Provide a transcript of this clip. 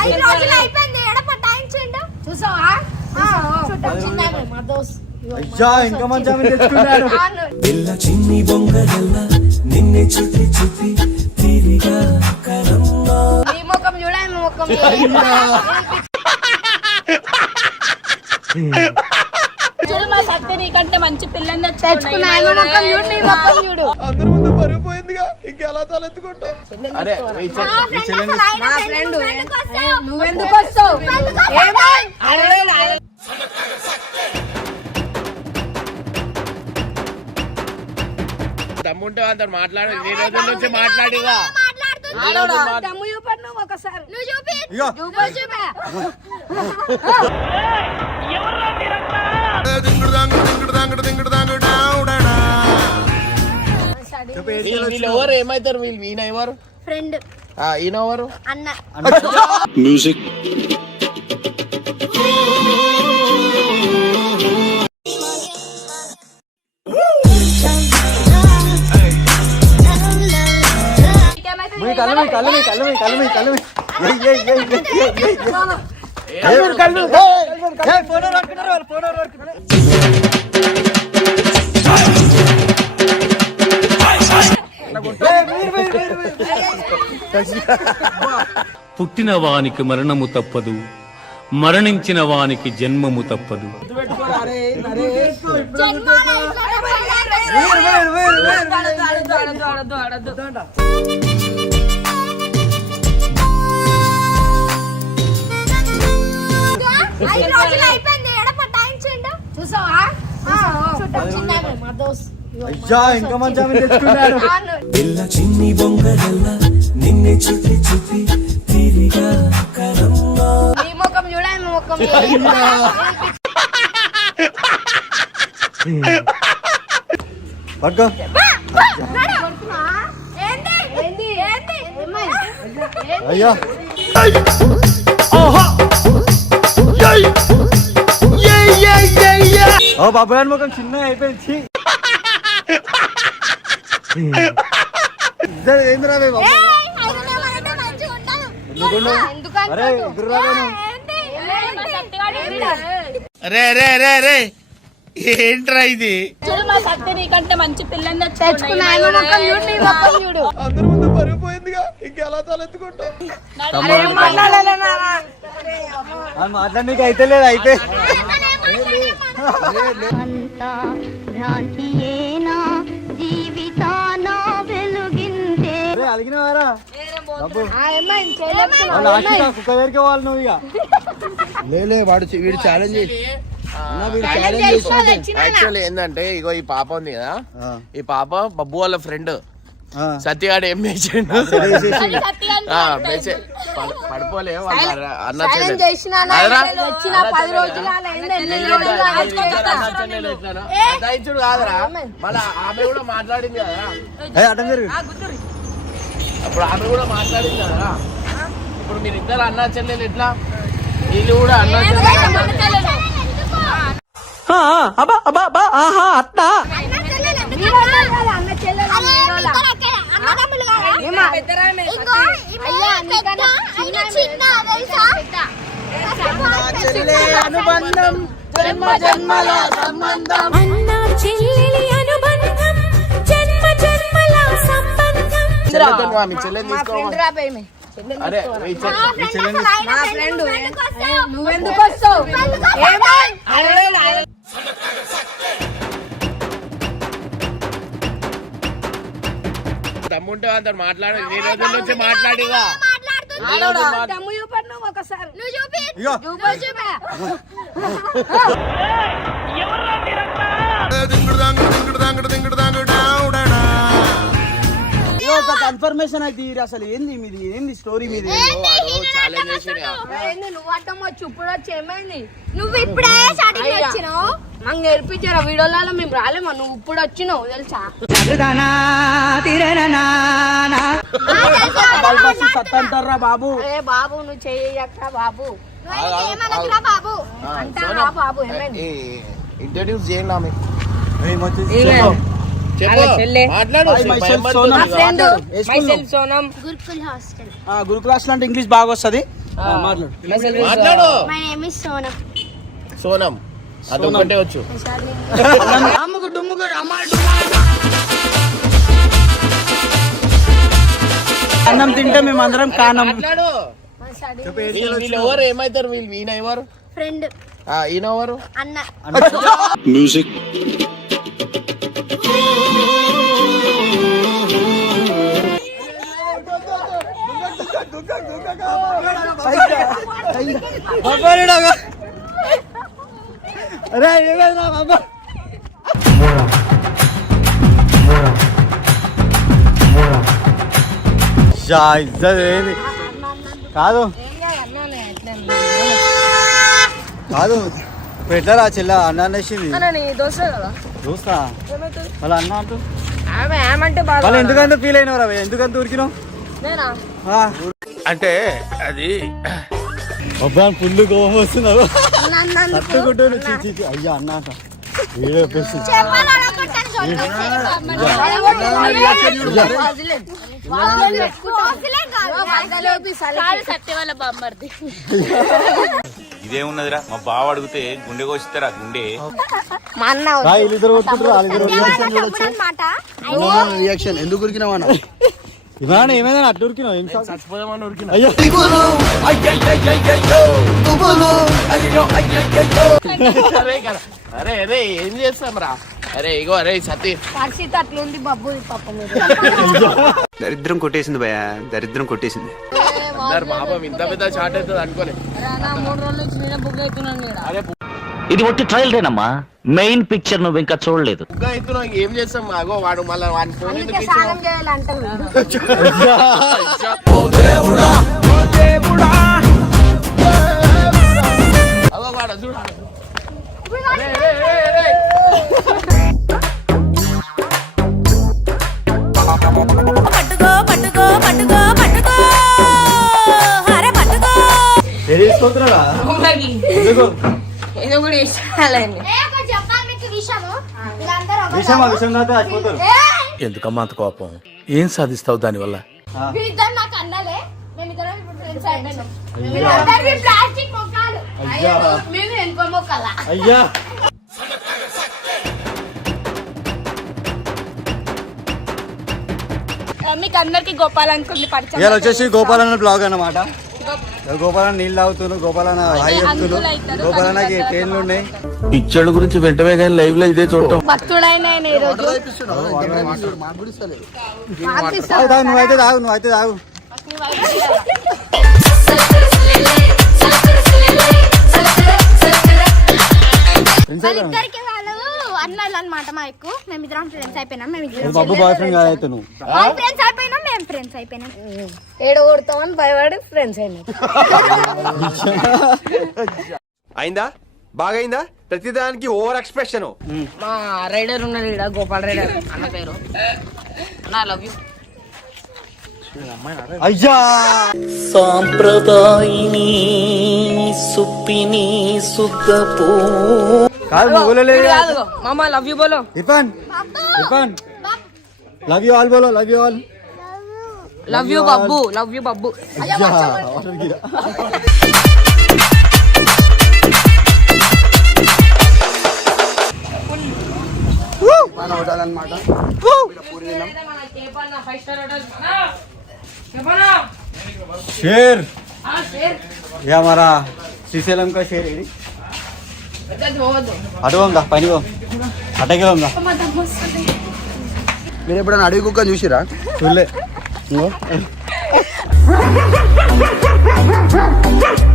ఐదు రోజులు అయిపోయింది. ఎడ పట్టాయించండు చూసావా? చూద్దాం మా దోస్త్ అయ్యా ఇంకా మంచి ఆమె తెచ్చుకున్నాడు. పిల్ల చిన్ని బొంగరల్ల నిన్నే చుట్టి చుట్టి తిరిగా కలమ్మా ఈ ముఖం చూడ ఈ ముఖం చూడు. మా సత్య నీకంటే మంచి పిల్లని తెచ్చుకున్నా ఈ ముఖం చూడు నీ ముఖం చూడు. అందరి ముందు పరుగు పోయిందిగా ఇంకెలా తలెత్తుకుంటా అరే నా ఫ్రెండ్ నువ్వెందుకు వస్తావు? ఏమై? దమ్ముంటే అంత మాట్లాడు ఈ రోజుల నుంచి మాట్లాడిగా దమ్ము చూపడు నువ్వు ఒకసారి. నువ్వు చూపి. ఇగో. చూపు. చూపే చెప్పు ఏం వీళ్ళు వీళ్ళు ఎవరు ఏమైతారు వీళ్ళు? ఈయన ఎవరు? ఫ్రెండ్ ఈయన ఎవరు? అన్న. మ్యూజిక్ కళ్ళు కళ్ళు కళ్ళు కళ్ళు కళ్ళు. ఏయ్, కళ్ళు ఏయ్, ఏయ్, పుట్టిన వానికి మరణము తప్పదు మరణించిన వానికి జన్మము తప్పదు మీరు, అయ్యా ఇంకా మంచి ఆమె తెచ్చుకున్నాడు పిల్ల చిన్ని బొంగరల్ల నిన్నే చుట్టి చుట్టి తిరిగా ముఖం చూడ ముఖం ఓ గారి ముఖం చిన్న అయిపోయింది. రే రే రే రే ఏంట్రా ఇది? చూడు మా సత్య నీకంటే మంచి పిల్లని తెచ్చుకున్నా. ఈ ముఖం చూడు నీ ముఖం చూడు. అందరి ముందు పరుగు పోయిందిగా ఇంకెలా తలెత్తుకుంటా అయితే లేదు అయిపోయి. ఆశిక కుక్క దగ్గరికి వాళ్ళు నువ్వు ఇక. లేలే వాడు వీడు ఛాలెంజ్ యాక్చువల్లీ ఏంటంటే ఇగో ఈ పాప ఉంది కదా. ఈ పాప బబ్బు వాళ్ళ ఫ్రెండ్ సత్యగాడు ఏం చేసిండు? పడిపోలే అన్న చెల్లెలు. దయచుడు కాదురా. మళ్ళీ ఆమె కూడా మాట్లాడింది కదా. అప్పుడు ఆమె కూడా మాట్లాడింది కదా. ఇప్పుడు మీరు ఇద్దరు అన్న చెల్లెలు ఎట్లా? వీళ్ళు కూడా అన్న చెల్లెలు? అనుబంధం జన్మ జన్మల సంబంధం. అన్నా చెల్లెలి. చెల్లెని మా రా పోయి అరే మా మా ఫ్రెండ్? నువ్వెందుకు వస్తావు? దమ్ముంటే అంత మాట్లాడు. ఈ నుంచి మాట్లాడిగా మాట్లాడుతుంది. దమ్ము చూపడు నువ్వు ఒకసారి. నువ్వు చూపి. ఇగో. చూపు. కన్ఫర్మేషన్ అయితే ఇయ్యిర్రు అసలు? ఏంది మీది? ఏంది స్టోరీ మీది? నువ్వు అడ్డం వచ్చి ఇప్పుడు వచ్చి ఏమైంది? నువ్వు ఇప్పుడే స్టార్టింగ్. వచ్చినావు? మాకు నేర్పించారా? వీడియోలలో మేము రాలేమా? నువ్వు ఇప్పుడు వచ్చినావు తెలుసా? బల్బస్ సత్ అంటారా బాబు? అరే బాబు నువ్వు చెయ్యక్క బాబు? ఏమనకురా బాబు? అంటారా బాబు ఏమైంది? ఇంట్రడ్యూస్ చేయండి ఆమె. గురుకుల్ హాస్టల్ ఆ, గురు క్లాస్ అంటే ఇంగ్లీష్ బాగా వస్తుంది. మాట్లాడు. మాట్లాడు. My name is Sonam. వచ్చు. అన్నం తింటే మేము అందరం కానం ఎవరు? ఏమైతారు వీళ్ళు? ఈయన ఎవరు? ఫ్రెండ్ ఆ, ఈయన ఎవరు? అన్న. మ్యూజిక్ అరే ఏమైందిరా బాబా? ఏంది? కాదు. కాదు. పెట్టారా చెల్ల అన్న అనేసింది చూస్తా వాళ్ళ అన్న అంటూ వాళ్ళు ఎందుకంటే ఫీల్ అయినవరా ఎందుకంత ఉరికినావు నేనా అంటే అది అబ్బా ఫుల్ కోపం వస్తున్నావు. అయ్యా అన్న అంట వీడియో బామ్మర్ది ఇదేమున్నదిరా మా బావ అడిగితే గుండె కోసిస్తారా? గుండె. మా అన్న రా, వీళ్ళిద్దరు కొట్టుకుంటారు వాళ్ళిద్దరు అనమాట రియాక్షన్ ఎందుకు ఉరికినావు అన్న? ఇవాళ ఏమైందని అట్టు ఉరికినావు? ఏం షాక్? చచ్చిపోదామని ఉరికిన? అయ్యో. అరే కదా. అరే అరే ఏం చేస్తాం రా? అరే ఇగో అరే సతీ పరిస్థితి అట్లుంది బబ్బు పాప మీరు దరిద్రం కొట్టేసింది భయ దరిద్రం కొట్టేసింది. అందరు పాపం ఇంత పెద్ద చాట్ అవుతుంది అనుకోలే మూడు రోజుల నుంచి నేనే బుక్ అవుతున్నాను ఈడ. అరే ఇది ఒట్టి ట్రయల్ రేనమ్మా మెయిన్ పిక్చర్ నువ్వు ఇంకా చూడలేదు. ఏం చేస్తాం? అగో వాడు మళ్ళీ వాడి ఫోన్ ఏయ్! ఎందుకమ్మా అంత కోపం? ఏం సాధిస్తావు దానివల్ల అయ్యా. మొక్కల. అయ్యా. మీకు అందరికి గోపాల్ అనుకుంది పరిచయం వచ్చేసి గోపాలన్న బ్లాగ్ అన్నమాట. గోపాలన్న నీళ్ళు తాగుతున్నాను గోపాలన్న హాయ్ గోపాలన్నకి ట్రైన్లు ఉన్నాయి. పిచ్చోళ్ళ గురించి వెంటనే కానీ లైవ్లో ఇదే చూడటం. భక్తుడైన ఆయన ఈరోజు తాగు తాగు నువ్వైతే తాగు. నువ్వైతే తాగు వాళ్ళు అన్నలు అన్నమాట మా ఎక్కువ మేమిద్దరం ఫ్రెండ్స్ అయిపోయినాం మేమిద్దరం బాబు బాయ్ ఫ్రెండ్ కాదైతే నువ్వు. వాళ్ళు ఫ్రెండ్స్ అయిపోయినాం మేము ఫ్రెండ్స్ అయిపోయినాం ఏడో కొడతామని భయపడి ఫ్రెండ్స్ అయినాయి. అయిందా? బాగైందా? ప్రతిదానికి ఓవర్ ఎక్స్ప్రెషన్ మా రైడర్ ఉన్నాడు ఈడ గోపాల్ రైడర్. అన్న పేరు. నా లవ్ యూ అయ్యా! సాంప్రదాయిని సుప్పిని సుద్దపో కాదు మామ లవ్ యూ బోలో. Irfan Irfan love you all బోలో. Love you all love you Babbu love you Babbu share యా మరా శ్రీశైలం కా షేర్ ఇది అటు పోందా పని పోం అటకి మీరు ఎప్పుడైనా అడవి కుక్క చూసిరా చూడలే ఇంగో.